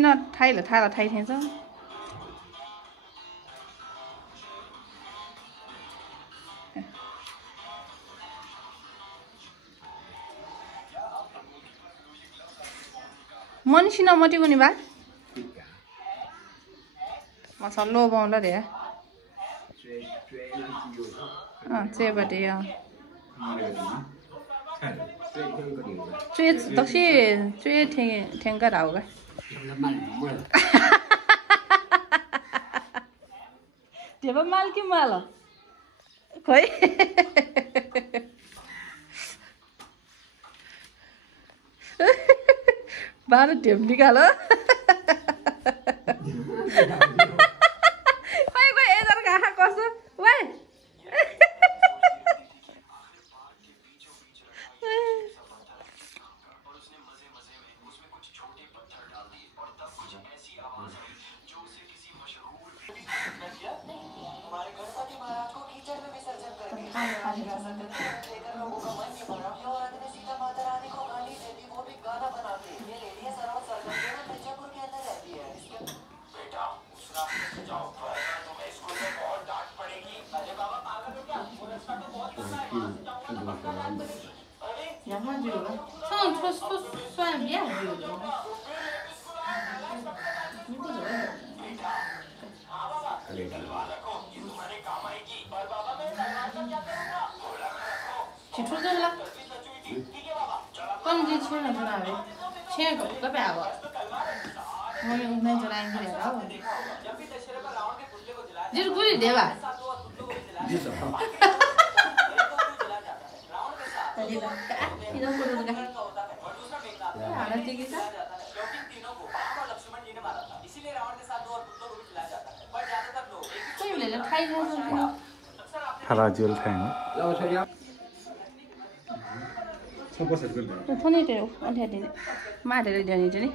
키나 타이라 타라 타이 텐서 मनिसिना मटिको नि बा मसल्लो बाउला रे चेबटे चुए तक्सी चुए ठेंगा राउगा देबा माल कि माल खोइ बाह्र ढेप निकालो खोइ खोइ एजर गाखा कसो वाइ छिटो जाऊला कौन जी छे ना जनावे छे को कबे आवा मोय उन्हें जनाएं रे राव जिर गुली देवा जी सब तलीला इधर को लगा आना ठीक है तीनों को बाण और लक्ष्मण जी ने मारा था इसीलिए रावण के साथ दो और पुत्रों को भी खिलाया जाता है पर ज्यादातर लोग कोई ले खाई है थारा जेल थाएन थोनै त्यो अन्ठ्या दिने माटेर दिने चाहिँ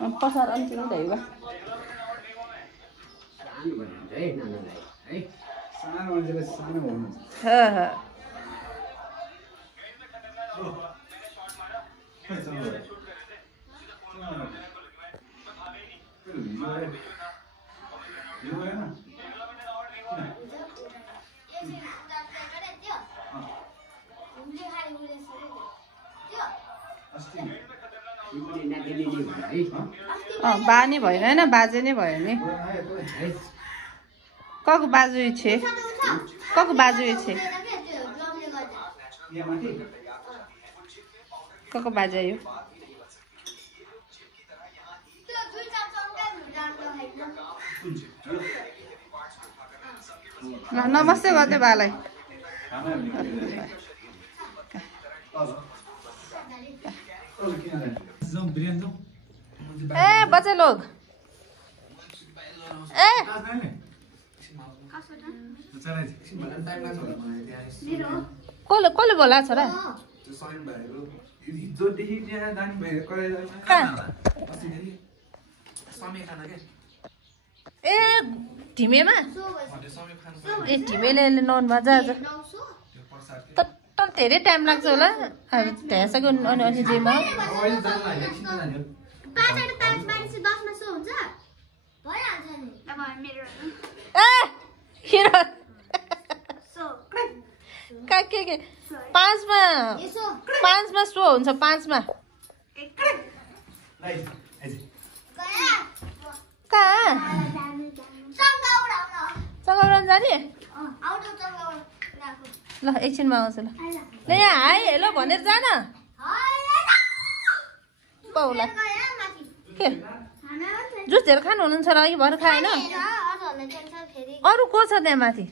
नि पसार अन्तिम दैवा बानी भएन हैन बाजे नै भयो नि कको बाजु छे कको बाजु छे कको बाजे यो नमस्ते गर्दै बालाई ए बच्चे लोग ए कोले बोला छोरा ए ढिमेमा ए ढिमेले नौनमा जा तर धेरै टाइम लाग्छ होला ढ्यासको अनि जेमा के पाँचमा सो हुन्छ पाँचमा कहाँ चङ्गाउडान जाने ल एकछिनमा आउँछ ल यहाँ हाई हेलो भनेर जान पाउला के जुस धेरै खानु हुनुहुन्छ र अघि भएर खाएन अरू को छ त्यहाँ माथि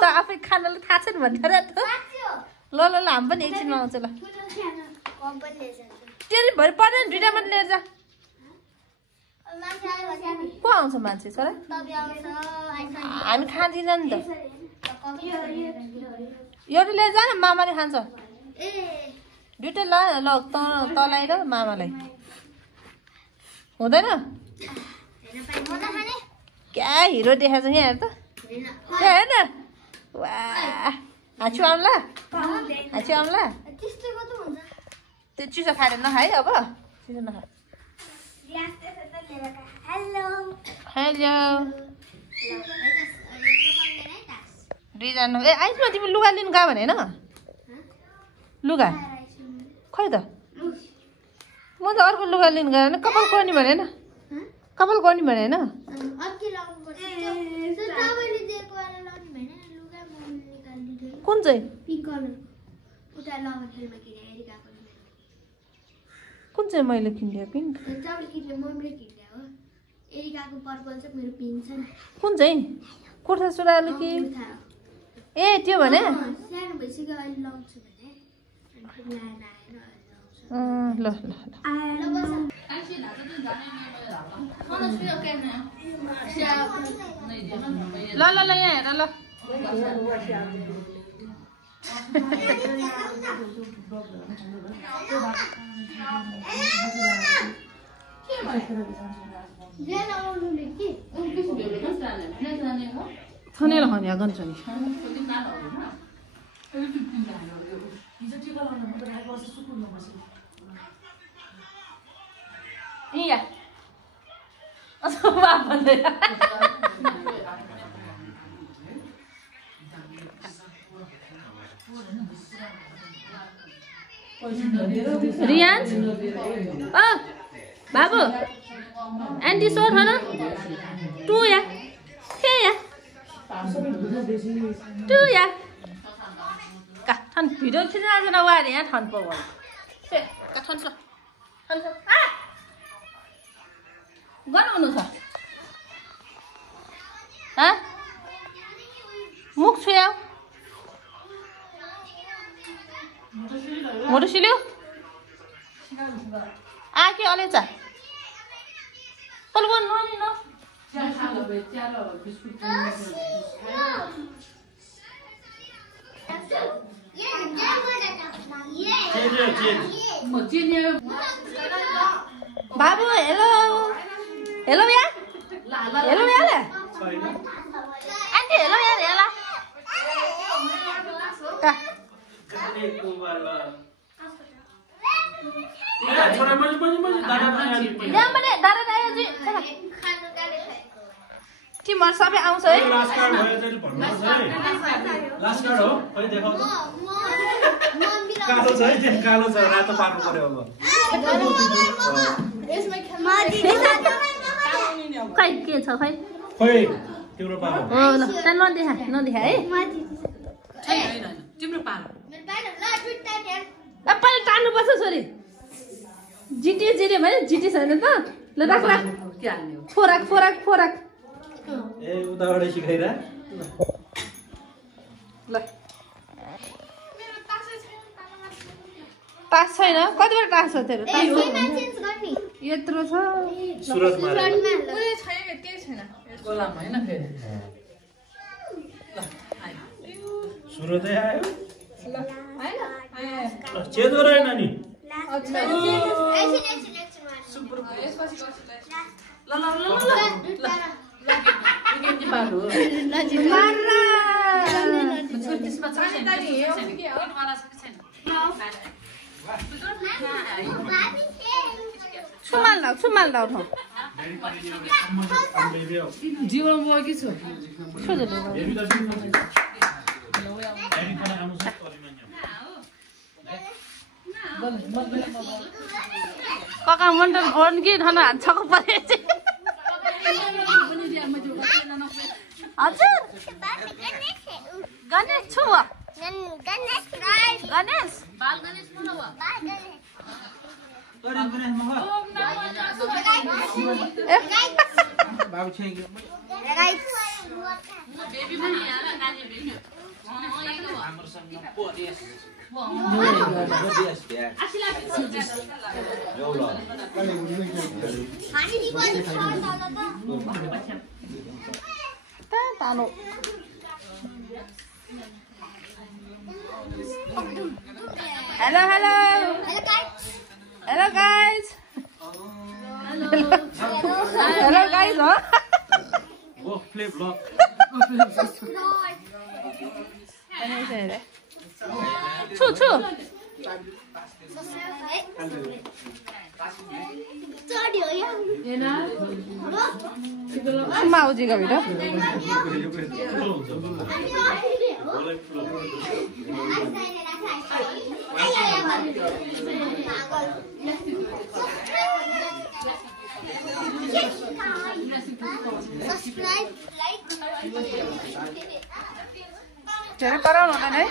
त आफै खानाले थाहा छैन भन्थ्यो र त ल ल ल हामी पनि एकछिनमा आउँछ ल त्यसले भरे पर्दैन दुइटा मात्रै लिएर जा को आउँछ मान्छे छोरा हामी खाँदिन नि त एउटा लिएर जा न मामाले खान्छ दुइटा ल तँलाई र मामालाई हुँदैन क्या हिरो देखाएको छ यहाँ त हेर न वाह हाँछु आउँला हाँछु आउँला त्यो चिसो खाएर नखाए अब चिसो नखा ल्याऊ दुईजना ए आइस न तिमी लुगा लिनु गयो भने होइन लुगा खै त म त अर्को लुगा लिनु गयो भने कपाल कोर्ने भनेन कपाल कोर्ने भनेन कुन चाहिँ कुन चाहिँ मैले किनिदिएँ पिङ्क कुन चाहिँ कुर्ता सुरुवाल कि ए त्यो भने ल ल ल ल यहाँ हेर ल थनेल खन्या गन्छनी iya apa deh Rian oh babu Andy short hana 2 ya ke ya 2 ya ka than video khina jana wa re ya than po wa ke ka than so ah बनाउनु छ ह मुख छुया मोटो सिल्यो आके अलेचा पल वन नो नो बाबु hello hello यार hello यार आन्टी हेलो यार हेला का छोरा मैले यहाँ पनि दादा आयो जी तिमीहरु सबै आउँछ है लास्ट कार्ड भयो जति भन्नुहोस् है लास्ट कार्ड हो खै देखाउ त कालो छ है त्यो कालो छ रातो पार्नु पर्यो अब खै के छ खै खै तिम्रो पालो हो ल त नदेखा है छैन तिम्रो पालो पहिला टान्नु पर्छ छोरी जिटी जिरे भने जिटी छैन त ल राख राख के हाल्ने हो फोराक फोराक फोराक ए उताबाटै सिकाइरा ल टास छैन कतिवटा टास छ तेरो यत्रो छ सुरत मारे उयो छैन त्यही छैन गोलाम हैन फेरि सुरतै आयो ल हैन आयो चेदो रहेन नि यसपछि गर्छु ल ल ल ल के पालो मार्रा त्यसमा छैन वाला छैन छुमाल लाउ ठाउँ जीवन बोकी छु कका मन्डल फोन कि ठाना छक परेछ हजुर गणेश छु गणेश बाल गणेश मनवा बाबु छ बेबी पनि आला नानी बेबी हामीसँग पोदेस तानो hello hello hello guys hello guys हो वो प्ले ब्लॉग छु छु माउजीको भिडियो धेरै कराउनु हुँदैन है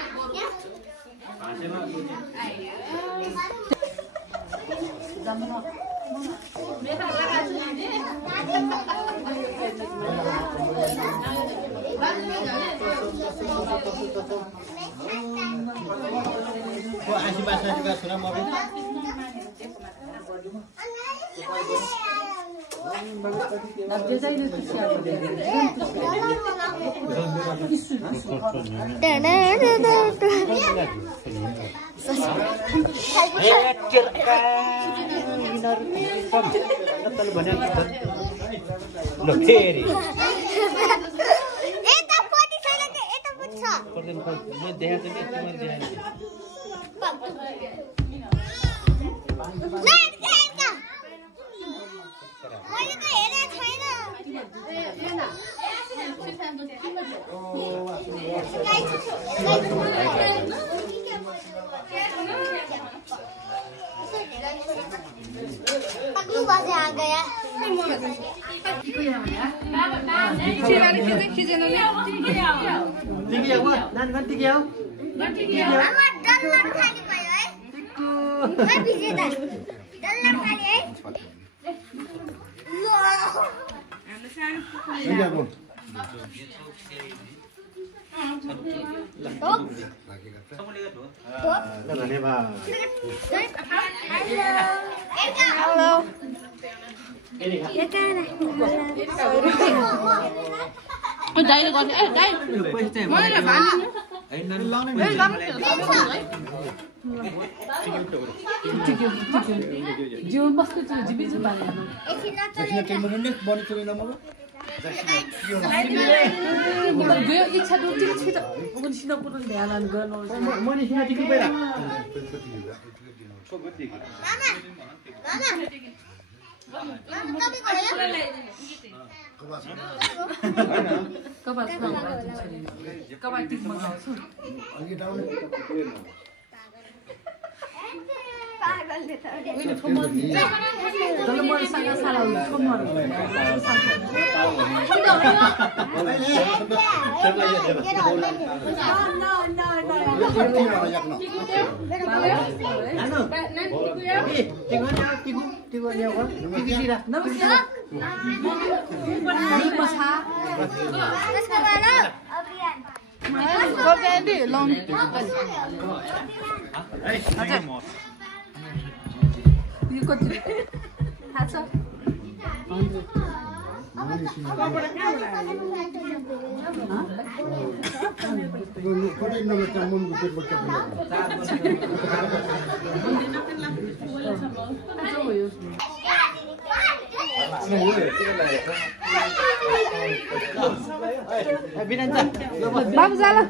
बाबु जाला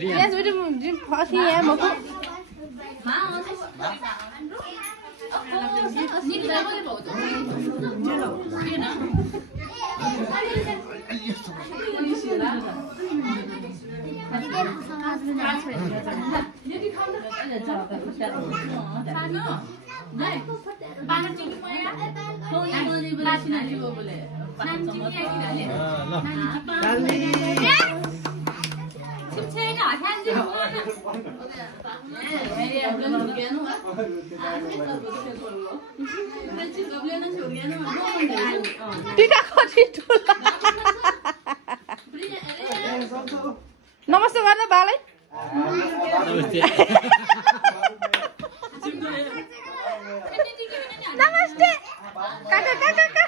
Yes, we didn't party here, Moko. नमस्ते गर्दा बालै नमस्ते काका काका काका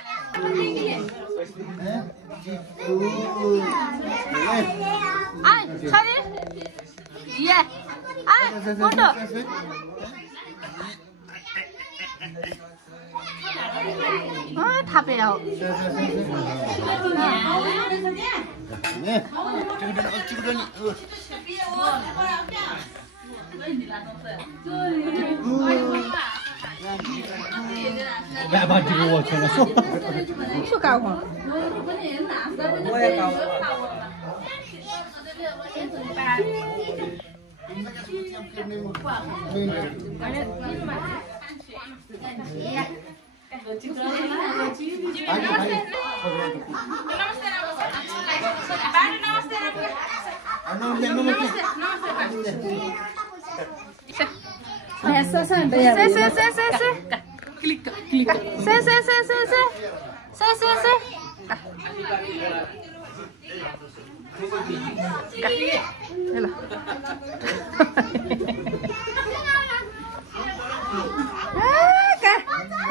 आइ छरे ये आइ फोटो थापे आओ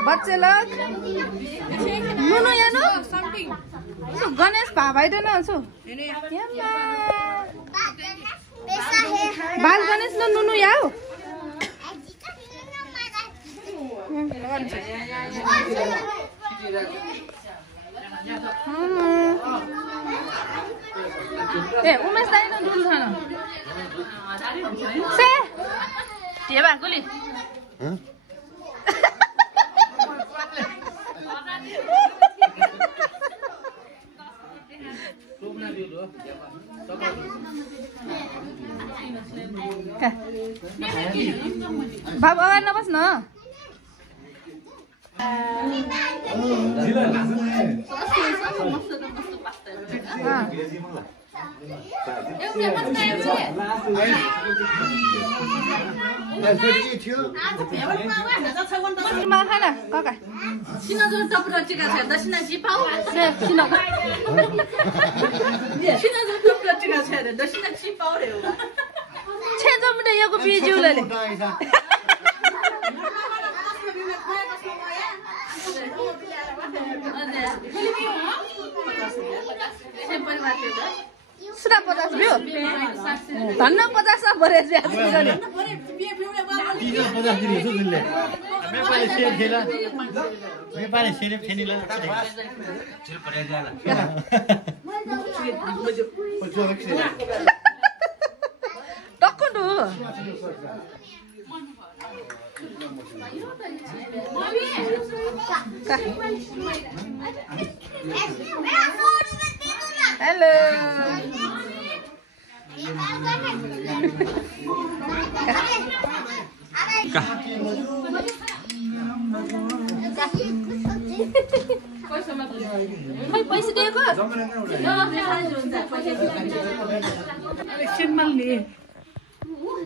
बच्चे लोग नुनु यानु गणेश भाइदैन छु बाल गणेश न नुनु याउ ए उमेश दाइ न डुल खान से टेबा गुली बाबु अगाडि नबस् न खाना काका छेजो बिजुले सुना 50 भयो धन्न 50 मा भरे टक्कु हेलो पैसा दिएको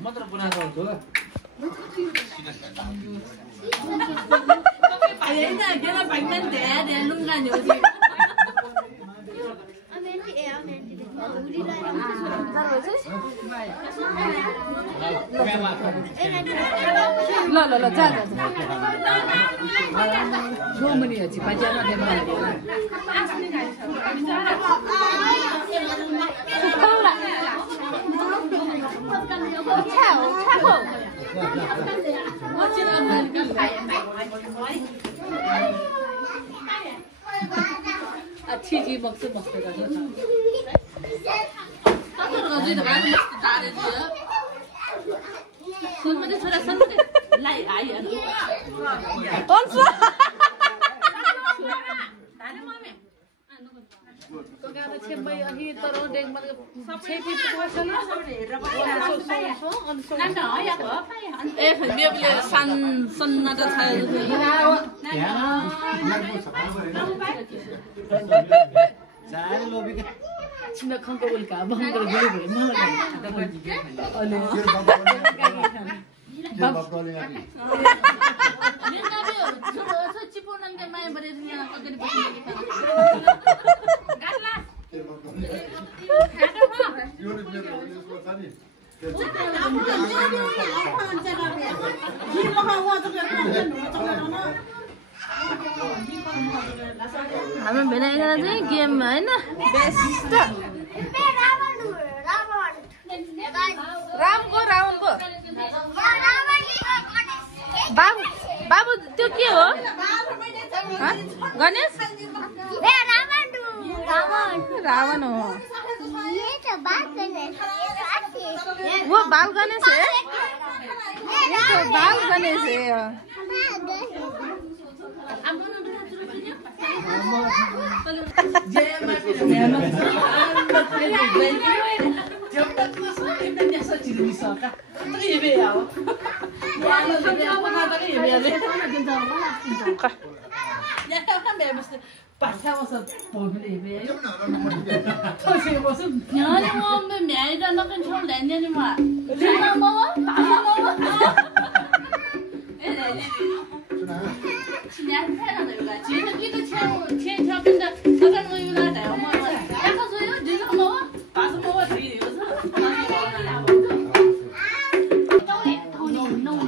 मात्र बनाएको ल ल ल जा जा जोमनी अछि बाजारमा देमा छाओ छाको अच्छी जी मक्सद मस्त गर्छ गजै त बाबु मस्त तारे दियो सुन मले छोरा सन लाई आइ अन्स तारे ममे तो गाना छे मै अनि तर डेग मले छे पि पर्छ न हेरेर पनि न या हो ए बेबले सन सन्न त छ चाले लोबी के छिमे खंको बोलका बंगल गुली भए मलाई अनि बाप बोले आकी मेरा भी छोटो चिपोनन के माया बरे यहाँ कगरी बस्ने गाला यो रे मेरो यसको छ नि हाम्रो भेनाइकन चाहिँ गेम हैन बेस्ट रामको रावणको बाबु बाबु त्यो के हो गणेश रावण हो वो बाल गणेश है ये तो बाल गणेश है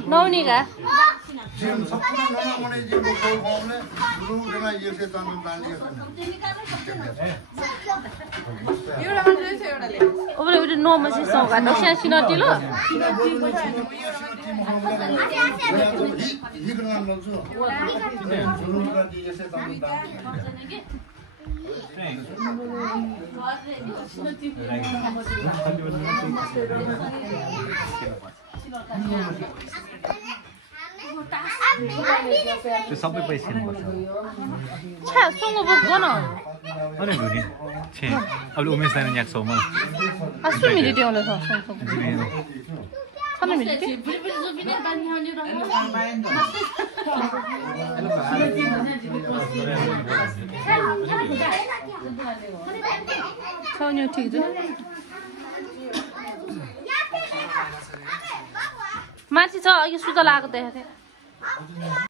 नौनी का 지금 석분을 넣어보니 지금 거울 보면 누구나 이렇게 따는 난리가 ओबले उले नो मसे सौगा न स्या सिनटी ल 이거는 안 넣어줘. 누구나 이렇게 따는 난리. त्यो सबै पैसा दिनुपर्छ छ्या सुंगु बुक गन अनि हुने छे अब उमेश दाइले याक छौ मलाई असु मिले दिउले छ सुंगु जिबे छन मिले छौन्यो ठीक छ माथि छ अघि सुता लागेको देखेको